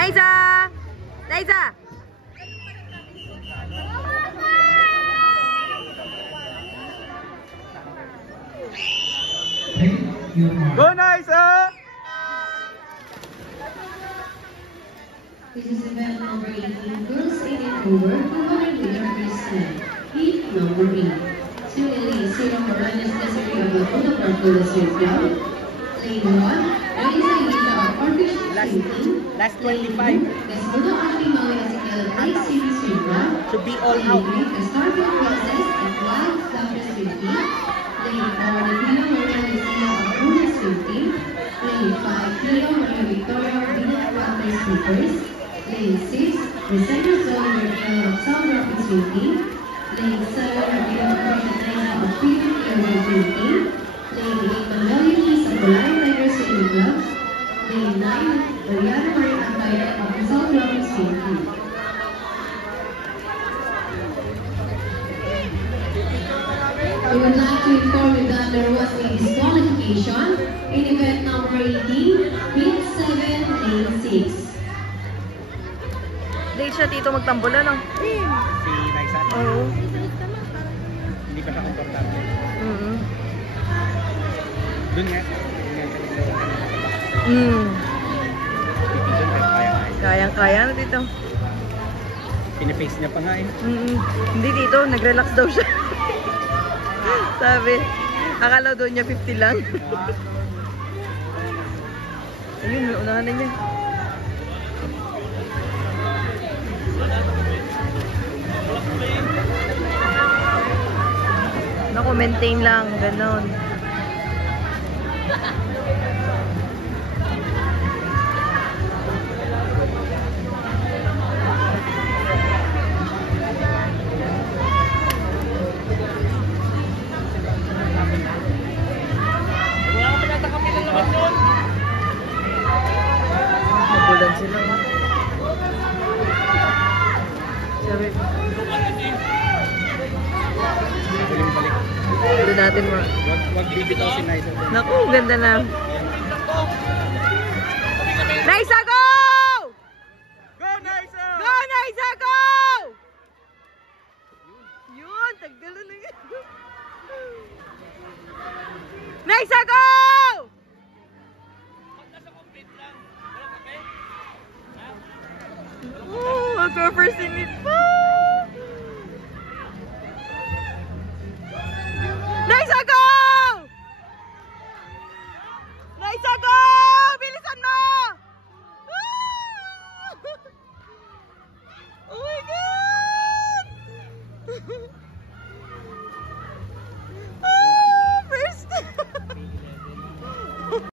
Liza! Liza! Go, Liza! This is event number 18, girls 18 over, 200 meter freestyle, heat number 8. Similarly, Sarah Morales Desiree of the Una Parkour Swim Club. Lane 1, Raisa Lita of Orkish Swim Team. Last Lane 25. 2, Desmudo Ati Maui Ezekiel of Lake City Swim Club. Should be all Lane out. 3, the Starfield Princess of Wild Flower Swim Team. Lane 4, the Pino Maria Lucia of Una Swim Team. Lane 5, Cleo Maria Victoria of Venus Panther Sweepers. Lane 6, Resender Zone Merkel of South Rapids Swim Team. Lane 7, Rabia Martinez of Freedom Urban Swim Team. Lane 8, Manuel Keys of Polari Tigers Swimming Club. Lane 9, Mariana Maria Antaya of the South Rapids Swim Team. We would like to inform you that there was a disqualification in event number 18, heat 7, lane 6. Late siya dito magtambola lang. Si Liza. Oo. Hindi pa siya komportable. Doon nga. Kayang-kaya na dito. Pinaface niya pa nga eh. Hindi dito, nag-relax daw siya. Sabi, akala doon niya 50 lang. Ayun, unahan na niya. Naku, maintain lang, ganon. Nabulan sila. Sabi, Balik. doon natin mo. Wag bibitaw si Liza. Naku, ganda na. Liza, go! Go, Liza! Go, Liza, go! Yun, tagal na yun. Liza, go! Oh, mag-first minute pa. Liza, go! Liza, go! Bilisan mo! Ah! Oh my God!